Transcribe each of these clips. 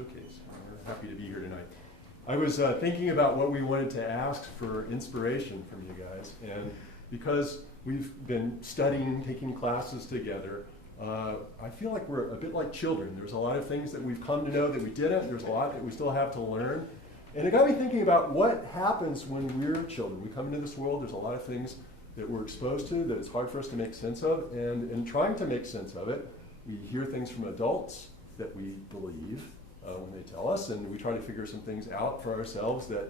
showcase. We're happy to be here tonight. I was thinking about what we wanted to ask for inspiration from you guys, and because we've been studying, taking classes together, I feel like we're a bit like children. There's a lot of things that we've come to know that we didn't. There's a lot that we still have to learn. And it got me thinking about what happens when we're children. We come into this world, there's a lot of things that we're exposed to that it's hard for us to make sense of. And in trying to make sense of it, we hear things from adults that we believe when they tell us, and we try to figure some things out for ourselves that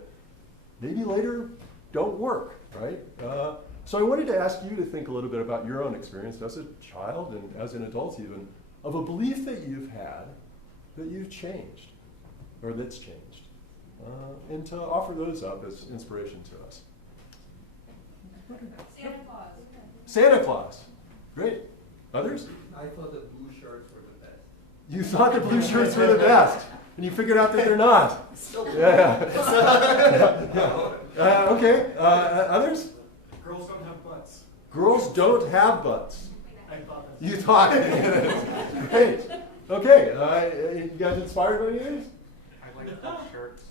maybe later don't work, right? So I wanted to ask you to think a little bit about your own experience as a child and as an adult even, of a belief that you've had that you've changed, or that's changed, and to offer those up as inspiration to us. Santa Claus. Santa Claus. Great. Others? I thought the blue shirts were the best. You thought the blue shirts were the best, and you figured out that they're not. Yeah. Okay. Others? Girls don't have butts. Girls don't have butts. I thought that's You thought. Great. Okay. You guys inspired by any of these? I like blue shirts.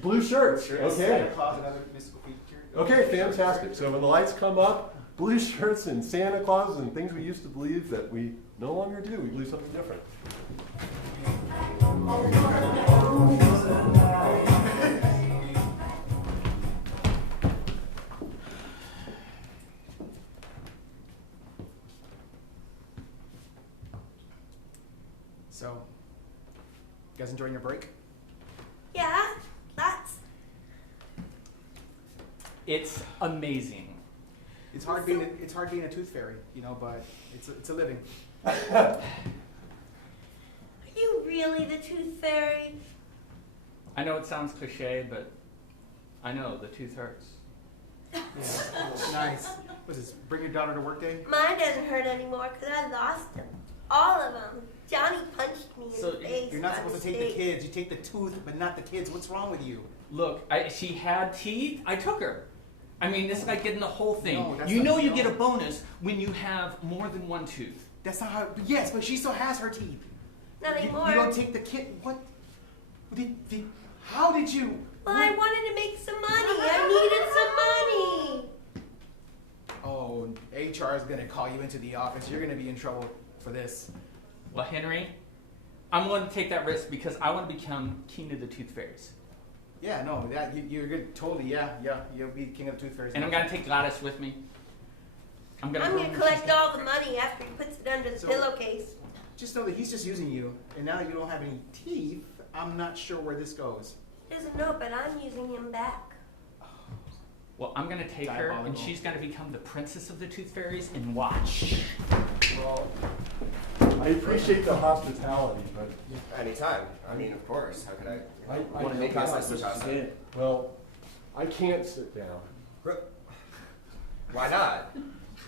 Blue shirts. Okay. Santa Claus, another mystical feature. Okay, fantastic. So when the lights come up, blue shirts and Santa Claus and things we used to believe that we no longer do. We believe something different. So, you guys enjoying your break? Yeah, lots. It's amazing. It's hard being a tooth fairy, you know, but it's a living. Are you really the tooth fairy? I know it sounds cliche, but I know the tooth hurts. Yeah. Nice. What's this? Bring your daughter to work day? Mine doesn't hurt anymore because I lost them. All of them. Johnny punched me in So the face. You're not by supposed to take mistake. the kids. You take the tooth, but not the kids. What's wrong with you? Look, she had teeth. I took her. I mean, this is like getting the whole thing. No, that's you know not- you no. get a bonus when you have more than one tooth. That's not how. Yes, but she still has her teeth. Not You anymore. don't take the kid. What? How did you? Well, I wanted to make some money. I needed some money. Oh, HR is gonna call you into the office. You're gonna be in trouble for this. Well, Henry, I'm willing to take that risk because I want to become king of the tooth fairies. Yeah, no, that you're good. Totally, yeah. You'll be king of the tooth fairies. And I'm going to take Gladys with me. I'm going I'm to collect all the money after he puts it under the So- pillowcase. Just know that he's just using you, and now that you don't have any teeth, I'm not sure where this goes. He doesn't know, but I'm using him back. Well, I'm going to take her, and Diabolical. she's going to become the princess of the tooth fairies and watch. Well, I appreciate the hospitality, but Anytime. I mean, of course. How could I? I Want to make us switch outside? well, I can't sit down. Why not?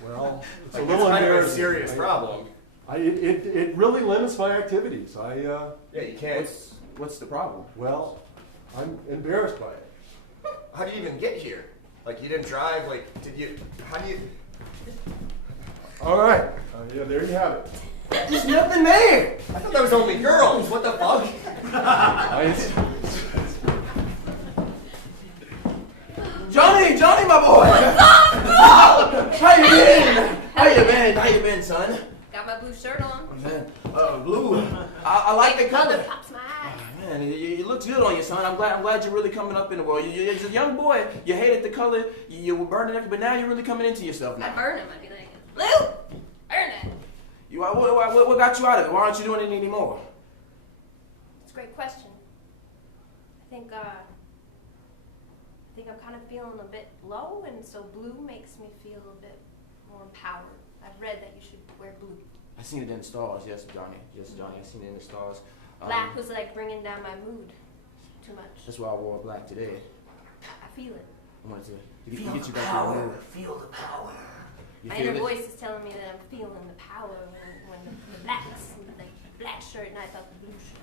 Well, it's a Like, little it's kind of a embarrassing. serious problem. It really limits my activities. Yeah, you can't. What's the problem? Well, I'm embarrassed by it. How did you even get here? Like, you didn't drive. Like, did you? How do you? All right. Yeah, there you have it. There's nothing there. I thought that was only girls. What the fuck? Johnny, my boy! What's up? How you been, son? Got my blue shirt on. Man, blue. I like the color. Pops my eye. Man, it looks good on you, son. I'm glad you're really coming up in the world. You're a young boy. You hated the color. You were burning it, but now you're really coming into yourself I now. burn him. I'd be like, Lou! burn it. What got you out of it? Why aren't you doing it anymore? It's a great question. I think I'm kind of feeling a bit low, and so blue makes me feel a bit more empowered. I've read that you should wear blue. I seen it in the stars. Yes, Johnny. I seen it in the stars. Black was like bringing down my mood too much. That's why I wore black today. I feel it. I wanted to get you back in the mood. Feel the power. You My feel inner it? voice is telling me that I'm feeling the power when the blacks, like black shirt, and I thought the blue shirt.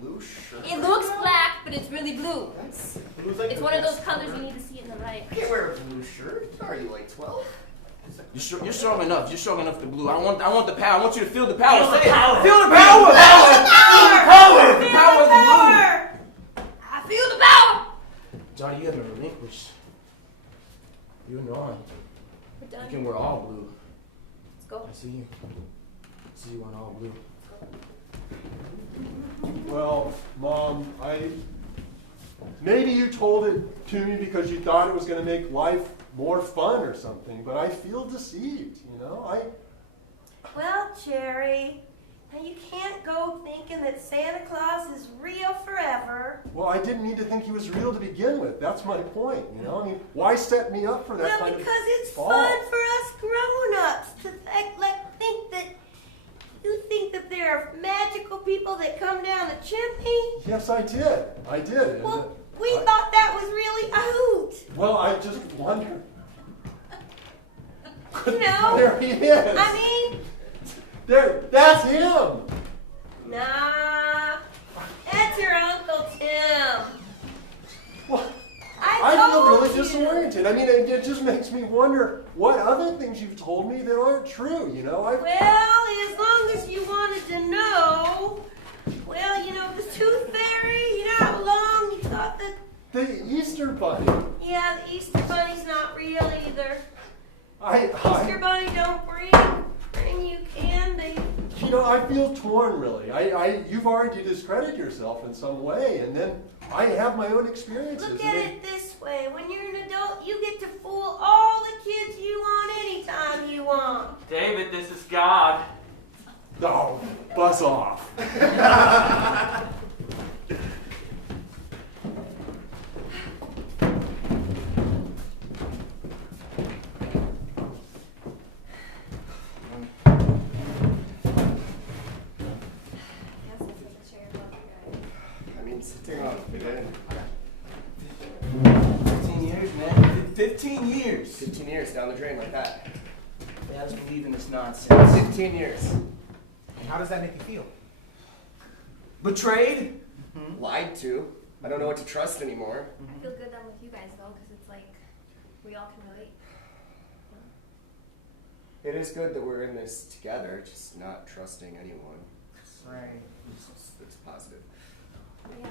Blue shirt. It looks black, but it's really blue. Blue's like It's the one of those best colors color. you need to see it in the light. I can't wear a blue shirt. Are you like 12? You're strong enough. You're strong enough to blue. I want the power. I want you to feel the power. Feel the Say it. power. Feel the power. Feel the power. The power of the blue. I feel the power. Johnny, you haven't relinquished. You're on. We're You done. can wear all blue. Let's go. I see you. I see you on all blue. Well, Mom, maybe you told it to me because you thought it was going to make life more fun or something, but I feel deceived, you know? Well, Jerry, now you can't go thinking that Santa Claus is real forever. Well, I didn't need to think he was real to begin with. That's my point, you know? I mean, why set me up for that Well, kind because of it's fall? fun for us grown-ups to think that you think that there are magical people that come down the chimney. Yes, I did. I did. And, Well, we I- thought that was really a hoot. Well, I just wonder. You know? There he is. I mean, That's him. nah, that's your Uncle Tim. Well, I I feel told really you. disoriented. I mean, it just makes me wonder what other things you've told me that aren't true, you know? Well, as long as you wanted to know, well, you know, the Tooth Fairy, you know how long you thought that, The Easter Bunny. yeah, the Easter Bunny's not real either. I Easter Bunny don't bring you candy. you know, I feel torn, really. You've already discredited yourself in some way, and then I have my own experiences. Look and at they- it this way. When you're an adult, you get to fool all the kids you want anytime you want. David, this is God. Oh, buzz off. Yes, this is a chair above you guys. I mean, sitting on it in 15 years, man. 15 years. 15 years down the drain like that. I just believe in this nonsense. 15 years. How does that make you feel? Betrayed? Lied to. I don't know what to trust anymore. I feel good I'm with you guys though, because it's like we all can relate. It is good that we're in this together, just not trusting anyone. Right. It's positive. Yeah.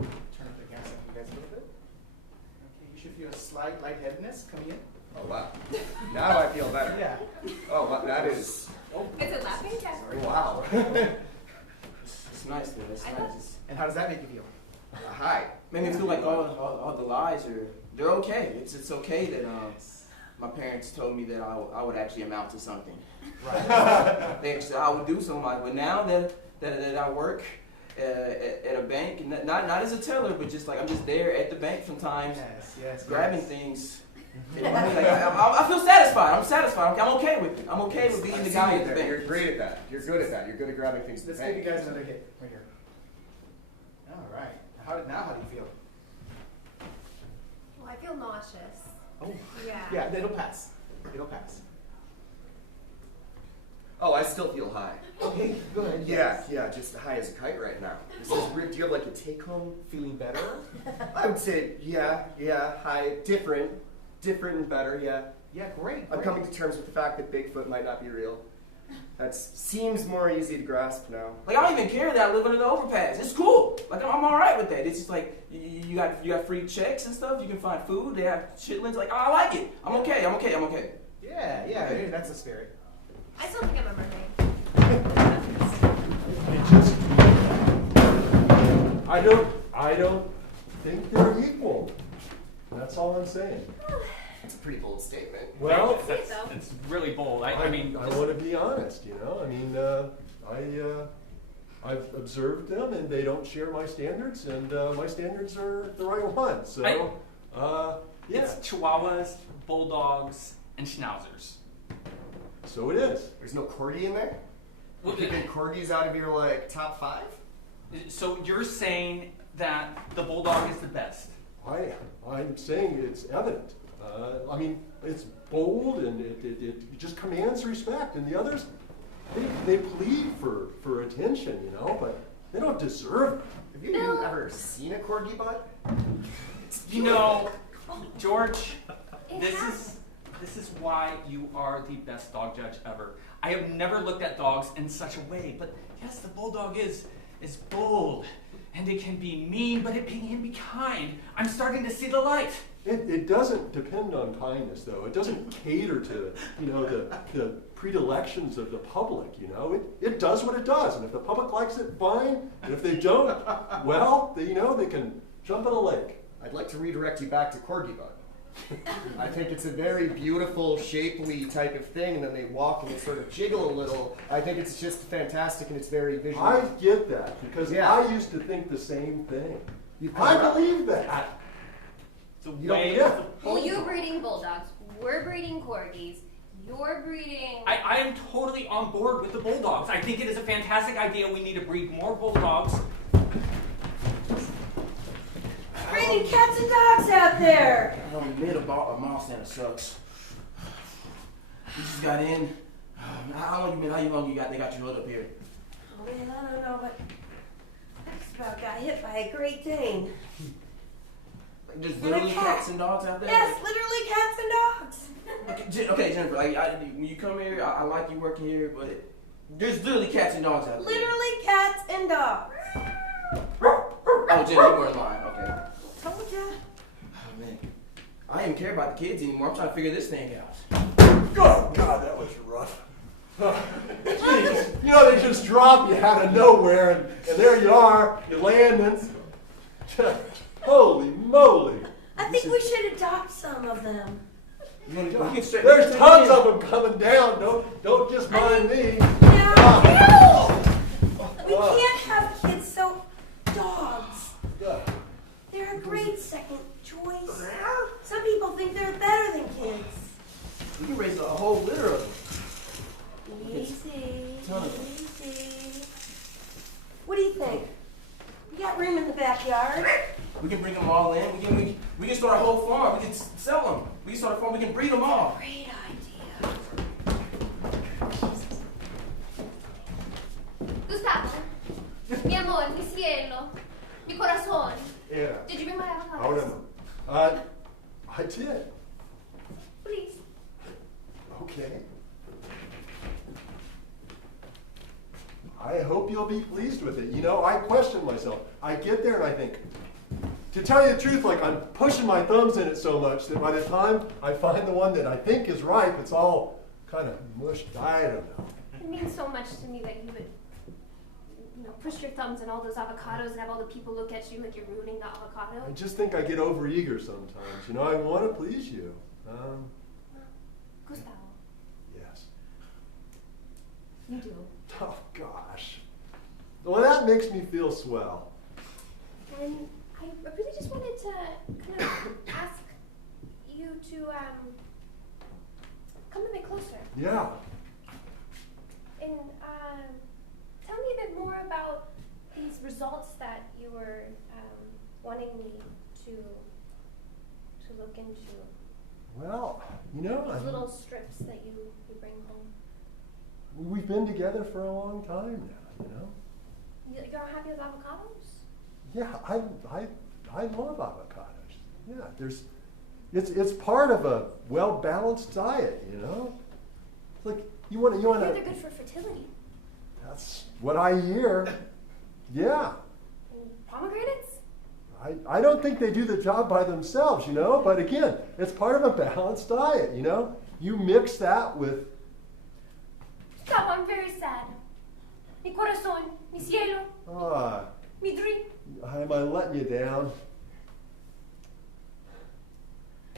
Turn up the gas on you guys a little bit. Okay, you should feel a slight lightheadedness coming in. Oh, wow. Now I feel better. Yeah. Oh, wow, that is. Is it laughing? Yeah. Wow. It's nice, though. It's I nice. know. It's And how does that make you feel? Hi. made me feel like all the lies they're okay. It's okay that my parents told me that I would actually amount to something. Right. They said I would do something. But now that I work at a bank, and not as a teller, but just like I'm just there at the bank sometimes, Yes. grabbing things. You know what I mean? Like, I feel satisfied. I'm satisfied. I'm okay with it. I'm okay with being the guy at the bank. You're great at that. You're good at that. You're good at grabbing things. Let's give you guys another hit right here. All right. How do you feel? Well, I feel nauseous. Oh. Yeah. Yeah, it'll pass. It'll pass. Oh, I still feel high. Okay, go ahead. Yeah, just high as a kite right now. This is weird. Do you have like a take home? Feeling better? I would say, yeah, high, different and better, yeah. Yeah, great. I'm coming to terms with the fact that Bigfoot might not be real. That seems more easy to grasp now. Like I don't even care that I live under the overpass. It's cool. Like I'm all right with that. It's just like you got free checks and stuff. You can find food. They have chitlins. Like I like it. I'm okay. Yeah, Okay. that's the spirit. I still think I'm a mermaid. I don't think they're equal. That's all I'm saying. It's a pretty bold statement. Well, It's really bold. I mean, I want to be honest, you know. I mean, I've observed them, and they don't share my standards, and my standards are the right ones. So, yeah. it's Chihuahuas, Bulldogs, and Schnauzers. So it is. There's no corgi in there? Well, You're picking corgis out of your like top 5? So you're saying that the Bulldog is the best? I'm saying it's evident. I mean, it's bold and it just commands respect, and the others, they plead for attention, you know, but they don't deserve it. Have you even ever seen a corgi butt? You know, George, It this has- This is why you are the best dog judge ever. I have never looked at dogs in such a way, but yes, the bulldog is bold, and it can be mean, but it can be kind. I'm starting to see the light. It doesn't depend on kindness, though. It doesn't cater to, the predilections of the public, It does what it does, and if the public likes it, fine. And if they don't, well, they can jump in a lake. I'd like to redirect you back to Corgi Bug. I think it's a very beautiful, shapely type of thing, and then they walk and they sort of jiggle a little. I think it's just fantastic, and it's very visual. I get that, because Yeah. I used to think the same thing. You I believe that. So You don't way get of the Well, you're bulldog. breeding bulldogs. We're breeding corgis. You're breeding. I am totally on board with the bulldogs. I think it is a fantastic idea. We need to breed more bulldogs. Bringing cats and dogs out there. I don't admit a mall Santa sucks. You just got in. How long you got? They got you hooked up here. Oh man, I don't know, but I just about got hit by a Great Dane. Like, there's And a literally cat. cats and dogs out there. Yes, literally cats and dogs. Okay, Jennifer. When you come here, I like you working here, but there's literally cats and dogs out there. Literally cats and dogs. Oh, Jen, you were in line. Okay. Told ya. Oh man, I don't even care about the kids anymore. I'm trying to figure this thing out. Oh, God, that was rough. Jeez. They just drop you out of nowhere, and there you are. You land, and holy moly. I think we should adopt some of them. You can straight- There's tons of them coming down. Don't just mind me. No. We can't have kids, so dogs. They're a great second choice. Some people think they're better than kids. You can raise a whole litter of them. Easy, Ton of them. easy. What do you think? We got room in the backyard. We can bring them all in. We can start a whole farm. We can sell them. We can start a farm. We can breed them all. Great idea. Gustavo, mi amor, mi cielo, mi corazón. Yeah. Did you bring my avocados? I don't know. I did. Please. Okay. I hope you'll be pleased with it. I question myself. I get there and I think, to tell you the truth, like I'm pushing my thumbs in it so much that by the time I find the one that I think is ripe, it's all kind of mushed. I don't know. It means so much to me that you would, push your thumbs in all those avocados and have all the people look at you like you're ruining the avocado. I just think I get overeager sometimes. I want to please you. Gustavo, Yes. you do. Oh, gosh. Well, that makes me feel swell. And I really just wanted to kind of ask you to come a bit closer Yeah. and tell me a bit more about these results that you were wanting me to look into. Well, These little strips that you bring home. we've been together for a long time now, You're happy with avocados? Yeah, I love avocados. Yeah, it's part of a well-balanced diet, It's like you want They're to. good for fertility. That's what I hear. Yeah. And pomegranates? I don't think they do the job by themselves, but again, it's part of a balanced diet, You mix that with. Gustavo, I'm very sad. Mi corazón, mi cielo, mi dream. Am I letting you down?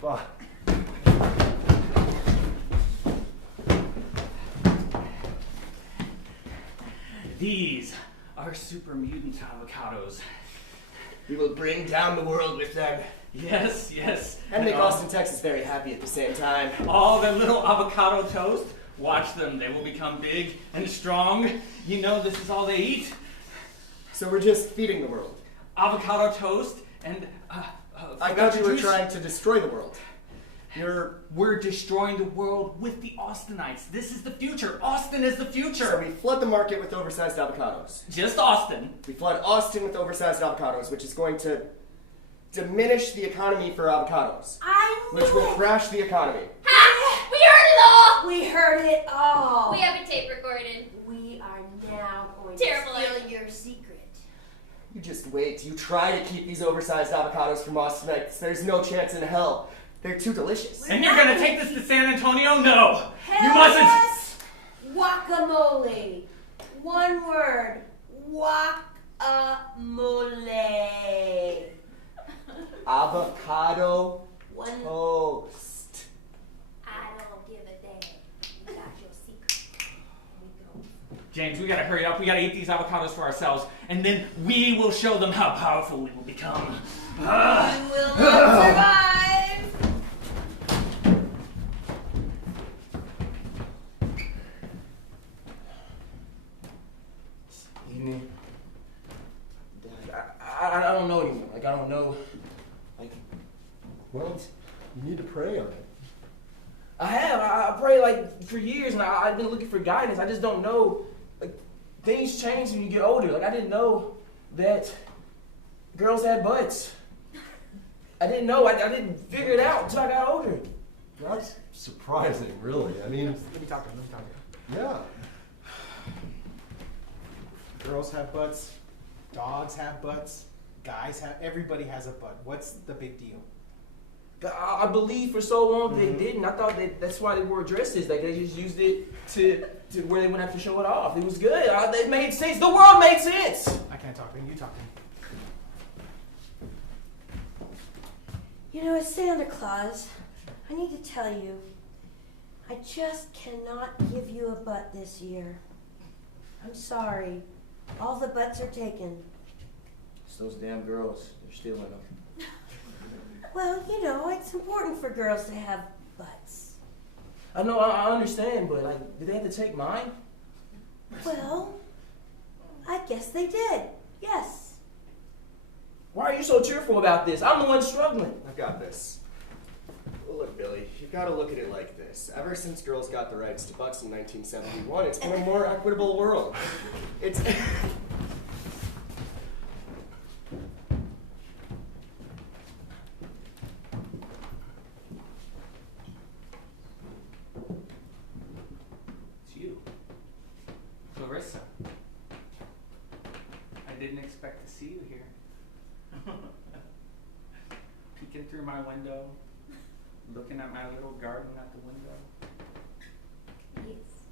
Bah. These are super mutant avocados. We will bring down the world with them. Yes. And make all- Austin, Texas very happy at the same time. All the little avocado toast. Watch them. They will become big and strong. This is all they eat. So we're just feeding the world. Avocado toast and I thought you were juice. trying to destroy the world. We're destroying the world with the Austinites. This is the future. Austin is the future. So we flood the market with oversized avocados. Just Austin. We flood Austin with oversized avocados, which is going to diminish the economy for avocados, I knew which will it. crash the economy. Ah! thought we heard it all. We have it tape recorded. We are now going Terrible to steal idea. your secret. You just wait. You try to keep these oversized avocados from us tonight. There's no chance in hell. They're too delicious. And you're gonna take this to San Antonio? No! Hell You mustn't! yes! Guacamole. One word. Guacamole. Avocado One. toast. I don't give a damn. You got your secret. Here we go. James, we gotta hurry up. We gotta eat these avocados for ourselves, and then we will show them how powerful we will become. You will not survive. Evening. I don't know anymore. Like, I don't know. Like, Well, you need to pray on it. I have. I pray like for years, and I've been looking for guidance. I just don't know. Like, things change when you get older. Like, I didn't know that girls had butts. I didn't know. I didn't figure it out until I got older. That's surprising, really. I mean, Let me talk to him. yeah. Girls have butts. Dogs have butts. Guys have. Everybody has a butt. What's the big deal? I believed for so long they didn't. I thought that's why they wore dresses. Like, they just used it to where they wouldn't have to show it off. It was good. It made sense. The world made sense. I can't talk to him. You talk to him. You know, as Santa Claus, I need to tell you, I just cannot give you a butt this year. I'm sorry. All the butts are taken. It's those damn girls. They're stealing them. Well, you know, it's important for girls to have butts. I know. I understand, but like, did they have to take mine? Well, I guess they did. Yes. Why are you so cheerful about this? I'm the one struggling. I've got this. Well, look, Billy, you've got to look at it like this. Ever since girls got the rights to butts in 1971, it's been a more equitable world. It's... It's you. Clarissa. I didn't expect to see you here. Peeking through my window, looking at my little garden at the window. Yes.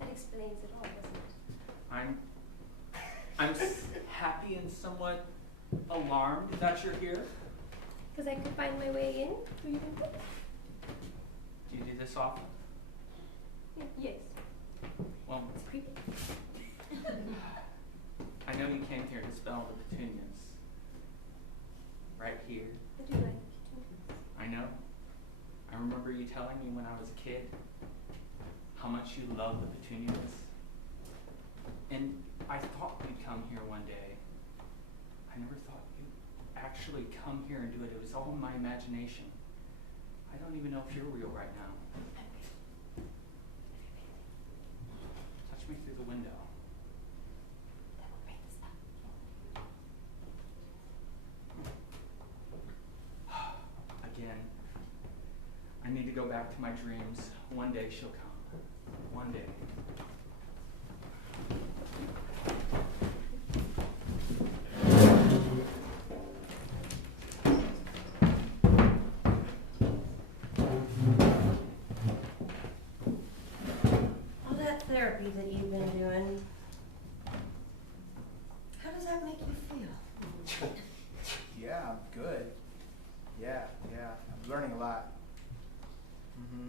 That explains it all, doesn't it? I'm happy and somewhat alarmed that you're here. Because I could find my way in through your window? Do you do this often? Yes. Well, It's creepy. I know you came here to smell the petunias. Right here. I do like petunias. I know. I remember you telling me when I was a kid how much you love the petunias. And I thought you'd come here one day. I never thought you'd actually come here and do it. It was all my imagination. I don't even know if you're real right now. Touch me through the window. That will break this up. Again, I need to go back to my dreams. One day she'll come. One day. All that therapy that you've been doing, how does that make you feel? Yeah, I'm good. Yeah. I'm learning a lot. Mm-hmm.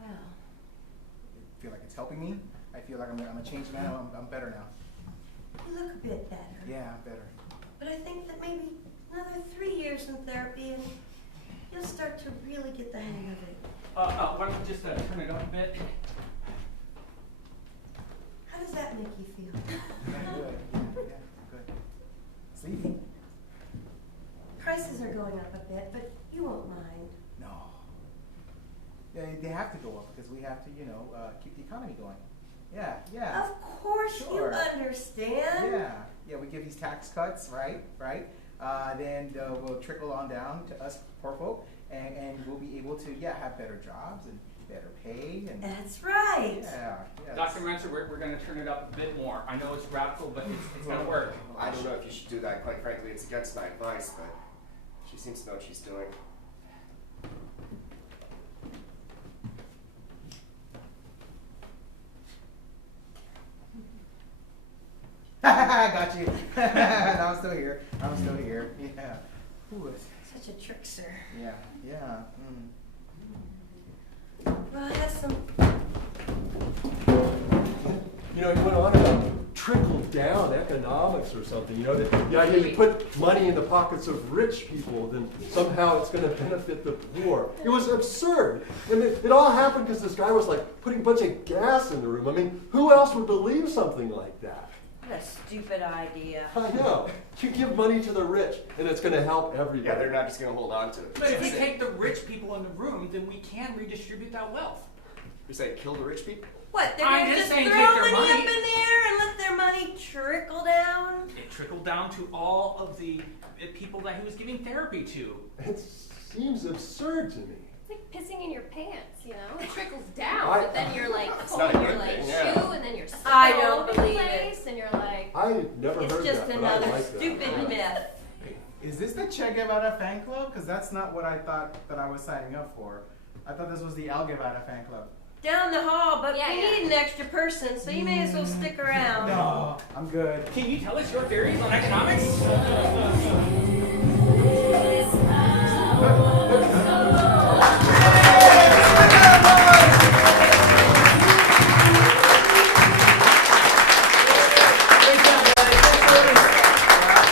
Wow. I feel like it's helping me. I feel like I'm a changed man. I'm better now. You look a bit better. Yeah, I'm better. But I think that maybe another 3 years in therapy and you'll start to really get the hang of it. Why don't you just turn it up a bit? How does that make you feel? Yeah, good. Yeah, good. Sleepy? Prices are going up a bit, but you won't mind. No. They have to go up because we have to, keep the economy going. Yeah. Of course Sure. you understand. Yeah, we give these tax cuts, right? then will trickle on down to us poor folk, and we'll be able to have better jobs and better pay. And That's right. yeah. Dr. Manser, we're going to turn it up a bit more. I know it's radical, but it's going to work. I don't know if you should do that. Quite frankly, it's against my advice, but she seems to know what she's doing. I got you. I'm still here. Yeah. Ooh, Such a trickster. yeah. Well, I have some. You know, he went on about trickle down economics or something. You know, the idea you put money in the pockets of rich people, then somehow it's going to benefit the poor. It was absurd. And it all happened because this guy was like putting a bunch of gas in the room. I mean, who else would believe something like that? What a stupid idea. I know. You give money to the rich, and it's going to help everybody. Yeah, they're not just going to hold on to it. But if we take the rich people in the room, then we can redistribute that wealth. You're saying kill the rich people? What, they're I'm gonna just just saying throw take their money money. up in the air and let their money trickle down? It trickled down to all of the people that he was giving therapy to. It seems absurd to me. It's like pissing in your pants, you know? It trickles down, I- but then you're like It's not a pulling your good like thing, yeah. shoe, and then you're I spilling don't all over the believe it. place, and you're like, I never It's heard just that, but I another like that. stupid myth. Is this the Che Guevara fan club? Because that's not what I thought that I was signing up for. I thought this was the Al Guevara fan club. Down the hall, but Yeah, we yeah. need an extra person, so you may as well stick around. No, I'm good. Can you tell us your theories on economics?